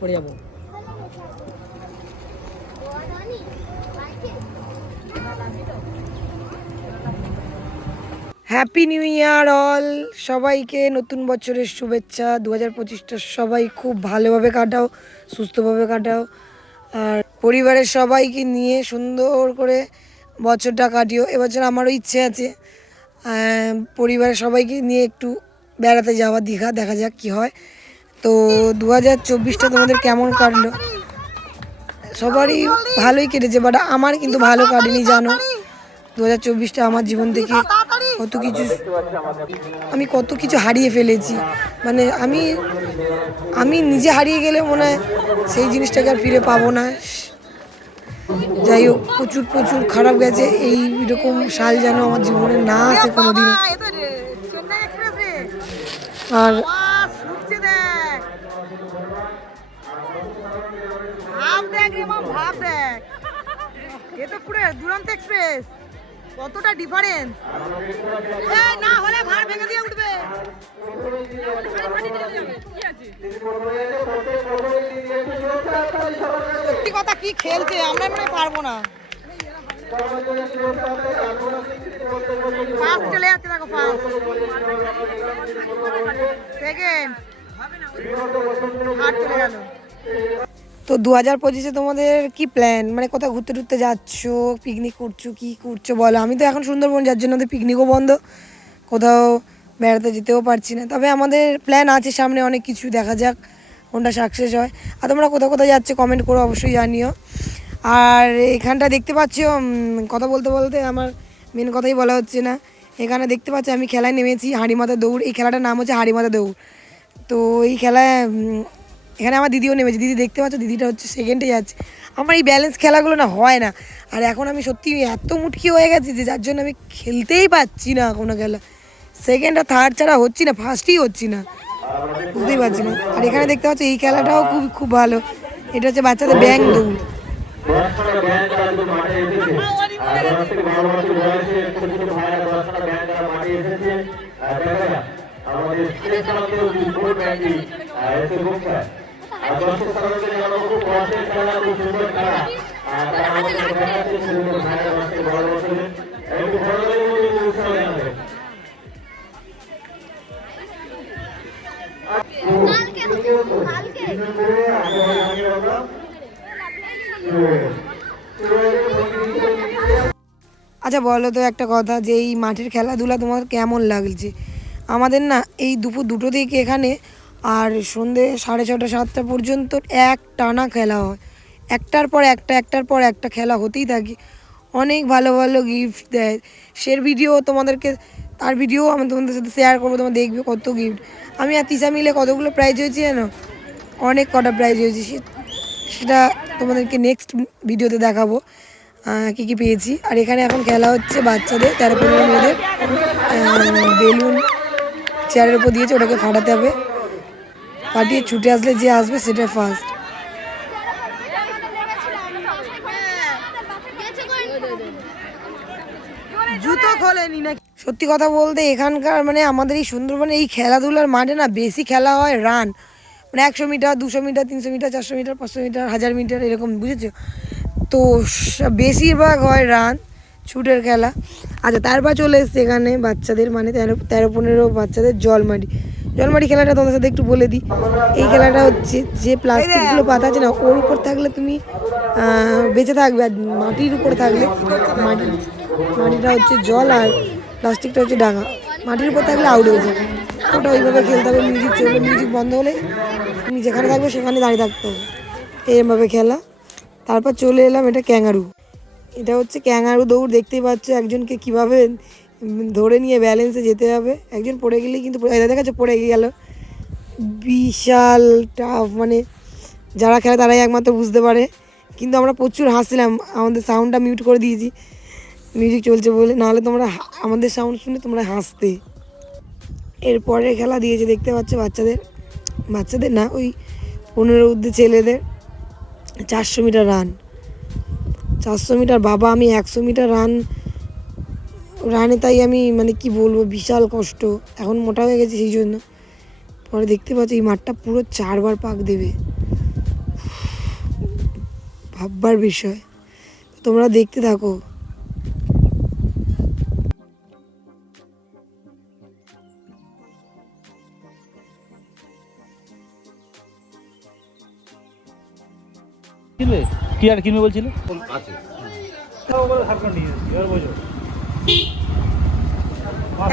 পড়ে যাবো। Happy new year all, সবাইকে নতুন বছরের শুভেচ্ছা। 2025টা সবাই খুব ভালোভাবে কাটাও, সুস্থভাবে কাটাও, আর পরিবারের সবাইকে নিয়ে সুন্দর করে বছরটা কাটিও। এবছর আমারও ইচ্ছে আছে পরিবারের সবাইকে নিয়ে একটু বেড়াতে যাওয়া, দীঘা, দেখা যাক কী হয়। তো 2024টা তোমাদের কেমন কাটলো? সবারই ভালোই কেটেছে, বাট আমার কিন্তু ভালো কাটেনি জানো। 2024টা আমার জীবন থেকে আমি কত কিছু হারিয়ে ফেলেছি। মানে আমি নিজে হারিয়ে গেলে মনে হয় সেই জিনিসটাকে আর ফিরে পাবো না। যাই হোক, প্রচুর প্রচুর খারাপ গেছে। এইরকম সাল যেন আমার জীবনে না আসে কোনোদিন। আর দুরন্ত এক্সপ্রেস কতটা ডিফারেন্স, না হলে ভাড় ভেঙে দিয়ে উঠবে। সত্যি কথা, কি খেলছে আমরা মনে পারবো না। ফার্স্ট চলে যাচ্ছে, দেখো ফার্স্ট, সেকেন্ড, থার্ড চলে গেল। তো 2025-এ তোমাদের কি প্ল্যান? মানে কোথাও ঘুরতে টুরতে যাচ্ছ, পিকনিক করছো, কি করছো বলো? আমি তো এখন সুন্দরবন, যার জন্য আমাদের পিকনিকও বন্ধ, কোথাও বেড়াতে যেতেও পারছি না। তবে আমাদের প্ল্যান আছে সামনে অনেক কিছু, দেখা যাক কোনটা সাকসেস হয়। আর তোমরা কোথাও কোথাও যাচ্ছে কমেন্ট করো, অবশ্যই জানিও। আর এখানটা দেখতে পাচ্ছ, কথা বলতে বলতে আমার মেন কথাই বলা হচ্ছে না। এখানে দেখতে পাচ্ছি আমি খেলায় নেমেছি, হাঁড়িমাথা দৌড়। এই খেলাটার নাম হচ্ছে হাঁড়িমাথা দৌড়। তো এই খেলায় এখানে আমার দিদিও নেমেছে। দিদি দেখতে পাচ্ছ, দিদিটা হচ্ছে সেকেন্ডে যাচ্ছে। আমার এই ব্যালেন্স খেলাগুলো না হয় না। আর এখন আমি সত্যি এত মুটকি হয়ে গেছি যে যার জন্য আমি খেলতেই পারছি না কোনো খেলা। সেকেন্ড আর থার্ড ছাড়া হচ্ছি না, ফার্স্টই হচ্ছি না, বুঝতেই পারছি না। আর এখানে দেখতে পাচ্ছ এই খেলাটাও খুব খুব ভালো। এটা হচ্ছে বাচ্চাদের ব্যাং দৌড়। আচ্ছা বলো তো একটা কথা, যে এই মাঠের খেলাধুলা তোমার কেমন লাগছে? আমাদের না এই দুপুর 2টো থেকে এখানে, আর সন্ধে 6:30 7টা পর্যন্ত এক টানা খেলা হয়। একটার পর একটা খেলা হতেই থাকে। অনেক ভালো ভালো গিফট দেয়। ভিডিও তোমাদেরকে, তার ভিডিও আমি তোমাদের সাথে শেয়ার করবো, তোমরা দেখবে কত গিফট। আমি আর তিশা মিলে কতগুলো প্রাইজ হয়েছি জানো, অনেক কটা প্রাইজ হয়েছি। সেটা তোমাদেরকে নেক্সট ভিডিওতে দেখাবো কী কী পেয়েছি। আর এখানে এখন খেলা হচ্ছে বাচ্চাদের, 13-15 মেয়েদের। বেলুন চেয়ারের উপর দিয়েছে, ওটাকে ফাটাতে হবে। ফাটিয়ে ছুটে আসলে যে আসবে সেটা ফার্স্ট। জুতো খোলেনি না। সত্যি কথা বলতে এখানকার মানে আমাদের এই সুন্দরবনে এই খেলাধুলার মাঠে না বেশি খেলা হয় রান, মানে 100 metre, 200 metre, 300 metre, 400 metre, 500 metre, 1000 metre, এরকম, বুঝেছো? তো বেশিরভাগ হয় রান, ছুটের খেলা। আচ্ছা, তারপর চলে এসছে এখানে বাচ্চাদের, মানে 13-15 বাচ্চাদের জলমাটি খেলাটা তোমাদের সাথে একটু বলে দিই। এই খেলাটা হচ্ছে যে প্লাস্টিকগুলো পাতা আছে না, ওর উপর থাকলে তুমি বেঁচে থাকবে, আর মাটির উপর থাকলে মাটিটা হচ্ছে জল আর প্লাস্টিকটা হচ্ছে ডাঙা। মাটির উপর থাকলে আউট হয়ে যাবে। ওটা ওইভাবে খেলতে হবে, মিউজিক চলবে, মিউজিক বন্ধ হলে তুমি যেখানে থাকবে সেখানে দাঁড়িয়ে থাকতে হবে, এরমভাবে খেলা। তারপর চলে এলাম, এটা ক্যাঙ্গারু। এটা হচ্ছে ক্যাঙ্গারু দৌড়। দেখতেই পাচ্ছ একজনকে কীভাবে ধরে নিয়ে ব্যালেন্সে যেতে হবে। একজন পড়ে গেলেই কিন্তু দেখা যাচ্ছে পড়ে গেল। বিশাল টাফ, মানে যারা খেলে তারাই একমাত্র বুঝতে পারে। কিন্তু আমরা প্রচুর হাসছিলাম, আমাদের সাউন্ডটা মিউট করে দিয়েছি মিউজিক চলছে বলে, নাহলে তোমরা আমাদের সাউন্ড শুনে তোমরা হাসতে। এরপরে খেলা দিয়েছে দেখতে পাচ্ছ বাচ্চাদের না, ওই 15 ঊর্ধ্বে ছেলেদের 400 মিটার রান। 400 মিটার, বাবা আমি 100 মিটার রানে তাই আমি মানে কি বলবো, বিশাল কষ্ট। এখন মোটা হয়ে গেছে সেই জন্য। পরে দেখতে পাচ্ছি এই মাঠটা পুরো 4 বার পাক দেবে। ভাববার বিষয়। তোমরা দেখতে থাকো। কিনবে কি আর কিনবে বলছিলে?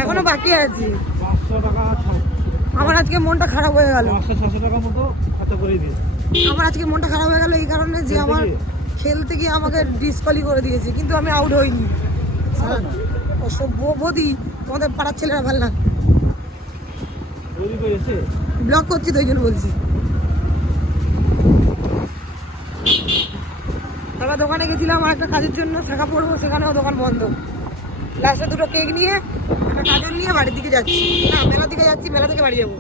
এখনো বাকি আছে। আমার আজকে মনটা খারাপ হয়ে গেল। 500-600 টাকা মতো খরচা করে দিয়েছে। আমার আজকে মনটা খারাপ হয়ে গেল এই কারণে যে আমার খেলতে গিয়ে আমাকে ডিসকোয়ালি করে দিয়েছে, কিন্তু আমি আউট হইনি। বৌদি তোমাদের পাড়ার ছেলেরা ভালো না, ব্লক করছি তো ওই জন্য বলছি। তারপর দোকানে গেছিলাম আমার একটা কাজের জন্য, শাখা পড়বো, সেখানেও দোকান বন্ধ। লাস্টে দুটো কেক নিয়ে একটা কাজল নিয়ে বাড়ির দিকে যাচ্ছি, না মেলার দিকে যাচ্ছি, মেলা থেকে বাড়ি যাবো।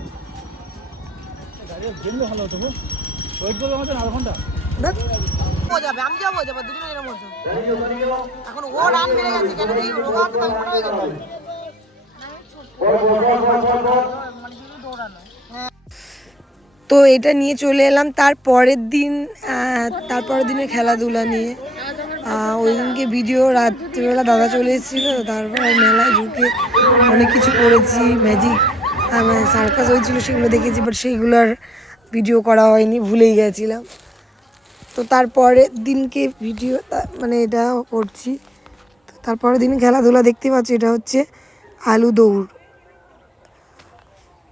ও যাবে, আমি যাবো, দুজনে এরকম মতো। এখন ও রান বেড়ে গেছে, কেন কি রোগা হতে পারে, মোটা হয়ে গেল। তো এটা নিয়ে চলে এলাম তারপরের দিনের খেলাধুলা নিয়ে। ওই দিনকে ভিডিও রাত্রিবেলা দাদা চলে এসেছিলো, তারপর মেলায় ঢুকে অনেক কিছু করেছি, ম্যাজিক সার্কাস হয়েছিল সেগুলো দেখেছি, বাট সেইগুলোর ভিডিও করা হয়নি, ভুলেই গেছিলাম। তো তারপরের দিনকে ভিডিও মানে এটা করছি। তো তারপরের দিন খেলাধুলা দেখতে পাচ্ছি, এটা হচ্ছে আলু দৌড়।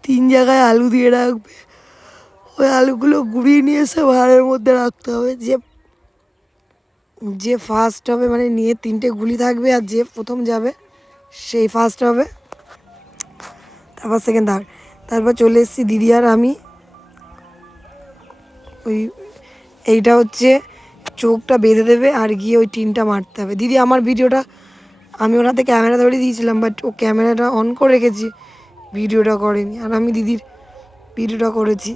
3 জায়গায় আলু দিয়ে রাখবে, ওই আলুগুলো গুঁড়িয়ে নিয়ে এসে ভাঁড়ের মধ্যে রাখতে হবে। যে ফার্স্ট হবে, মানে নিয়ে 3টে গুলি থাকবে, আর যে প্রথম যাবে সেই ফার্স্ট হবে, তারপর সেকেন্ড, থার্ড। তারপর চলে এসেছি দিদি আর আমি। এইটা হচ্ছে চোখটা বেঁধে দেবে আর গিয়ে ওই টিনটা মারতে হবে। দিদি আমার ভিডিওটা, আমি ওর হাতে ক্যামেরা ধরে দিয়েছিলাম, বাট ও ক্যামেরাটা অন করে রেখেছি, ভিডিওটা করেনি। আর আমি দিদির ভিডিওটা করেছি।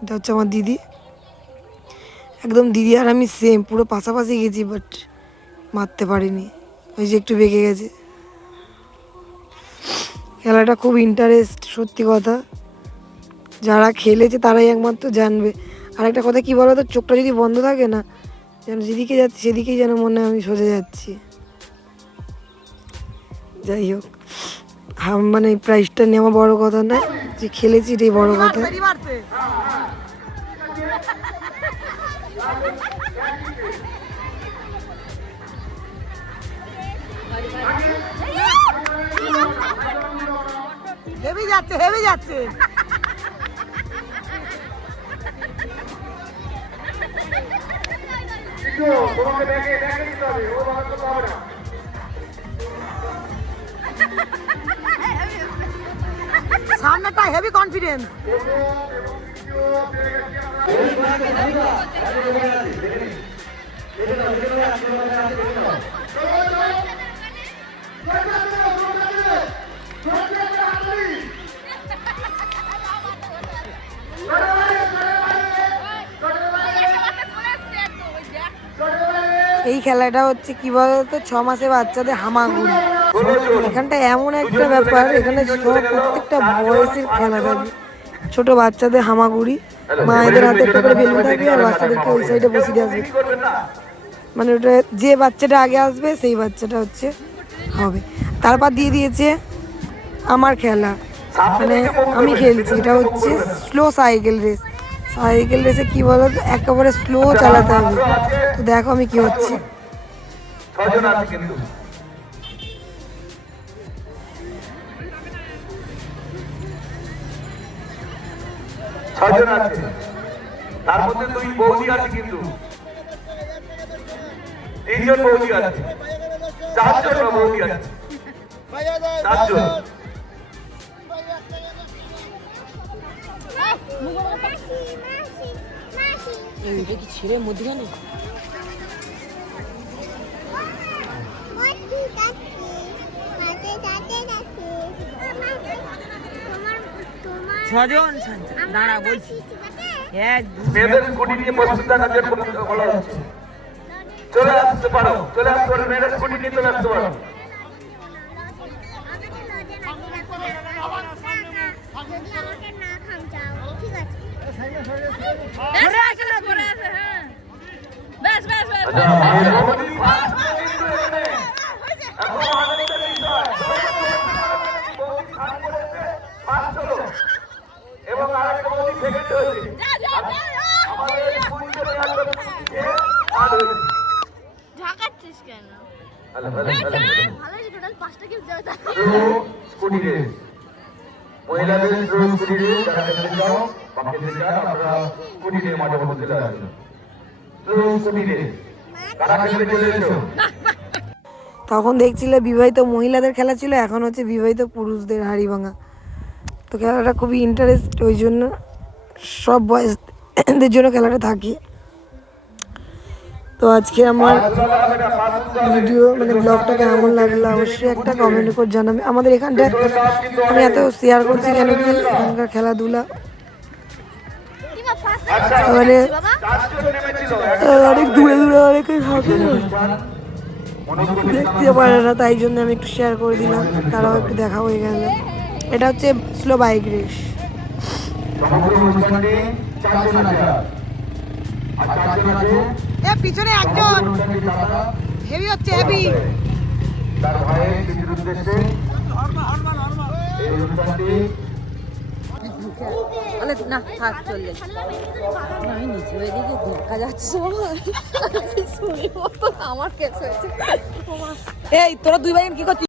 এটা হচ্ছে আমার দিদি, একদম দিদি আর আমি সেম, পুরো পাশাপাশি গেছি, বাট মারতে পারিনি, ওই যে একটু বেঁকে গেছে। খেলাটা খুব ইন্টারেস্ট, সত্যি কথা, যারা খেলেছে তারাই একমাত্র জানবে। আর একটা কথা কি বলো তো, চোখটা যদি বন্ধ থাকে না, যেন যেদিকে যাচ্ছি সেদিকেই যেন মনে হয় আমি সোজা যাচ্ছি। যাই হোক, মানে প্রাইজটা নেওয়া বড় কথা না, যে খেলেছি এটাই বড় কথা। হেভি যাচ্ছে, হেভি যাচ্ছে। সামনেটা হেভি কনফিডেন্স। এই খেলাটা হচ্ছে কি বলতো, 6 মাসে বাচ্চাদের হামাগুড়ি। এখানটা এমন একটা ব্যাপার, এখানে প্রত্যেকটা বয়সের খেলা থাকবে। ছোট বাচ্চাদের হামাগুড়ি, মায়েদের হাতে একটা করে বেলুন থাকবে, আর বাচ্চাদেরকে ওই সাইডে বসিয়ে দিয়ে আসবে। মানে ওটা যে বাচ্চাটা আগে আসবে সেই বাচ্চাটা হচ্ছে হবে। তারপর দিয়ে দিয়েছে আমার খেলা, মানে আমি খেলছি, এটা হচ্ছে স্লো সাইকেল রেস। সাইকেল রেসে কি বলতো, একেবারে স্লো চালাতে হবে। তো দেখো আমি কি হচ্ছে। ছজন আছে, তার মধ্যে 2 বৌদি আছে, কিন্তু 3 জন বৌদি আছে, 4 জন বৌদি আছে, 4 জন। এটা কি ছেড়ে মধ্যখানে? ছজন দাঁড়া বলছি। মেয়েদের স্কুটি নিয়ে প্রস্তুত থাকার জন্য বলা হচ্ছে, চলে আসতে পারো, চলে আসতে পারো, মেয়েদের স্কুটি নিয়ে চলে আসতে পারো। ব্যাস ব্যাস আচ্ছা ভাইয়ের বৌদি ফার্স্ট কিন্তু এখানে এখন আনন্দের বিষয় বৌদি থার্ড করেছে ফার্স্ট হলো এবং আরেকটা বৌদি সেকেন্ড হয়েছে আমাদের কুড়িতে নেওয়ার জন্য থার্ড হয়েছে ঢাকাচ্ছিস কেন? ভালো ভালোই টোটাল 5টা গিফট দেওয়া যায়। স্কুটি রেস মহিলাদের স্লো স্কুটি রেস যারা খেলতে চাও বা খেলতে চান আপনারা স্কুটি নিয়ে মাঠে মধ্যে চলে আসুন স্লো স্কুটি রেস কারা খেলতে চলে এসো তখন দেখছিলে বিবাহিত মহিলাদের খেলা ছিল, এখন হচ্ছে বিবাহিত পুরুষদের হাড়ি ভাঙা। তো খেলাটা খুবই ইন্টারেস্ট, ওই জন্য সব বয়সদের জন্য খেলাটা থাকে। তো আজকে আমার ভিডিও মানে ব্লগটা কেমন লাগলো অবশ্যই একটা কমেন্ট করে জানাবে। আমাদের এখানটায় আমি এত শেয়ার করছি কেন কি এখানকার খেলাধুলা কিমা ফার্স্ট মানে বাবা অনেক দূরে দূরে অনেকে থাকে দেখতে পারে না, তাই জন্য আমি একটু শেয়ার করে দিলাম, তারাও একটু দেখা হয়ে গেল। এটা হচ্ছে স্লো বাইক রেস। সমগ্র অনুষ্ঠানটি 4 জন আছে আর 4 জন আছে পিছনে একজন অনুষ্ঠানটি দাদা হেভি হচ্ছে হেভি। তার ভাইয়ের স্মৃতির উদ্দেশ্যে এই অনুষ্ঠানটি না থাক চললে আমি নিচে এদিকে দেখা যাচ্ছে আমার কেস হয়েছে। এই তোরা দুই ভাই কি করছিস?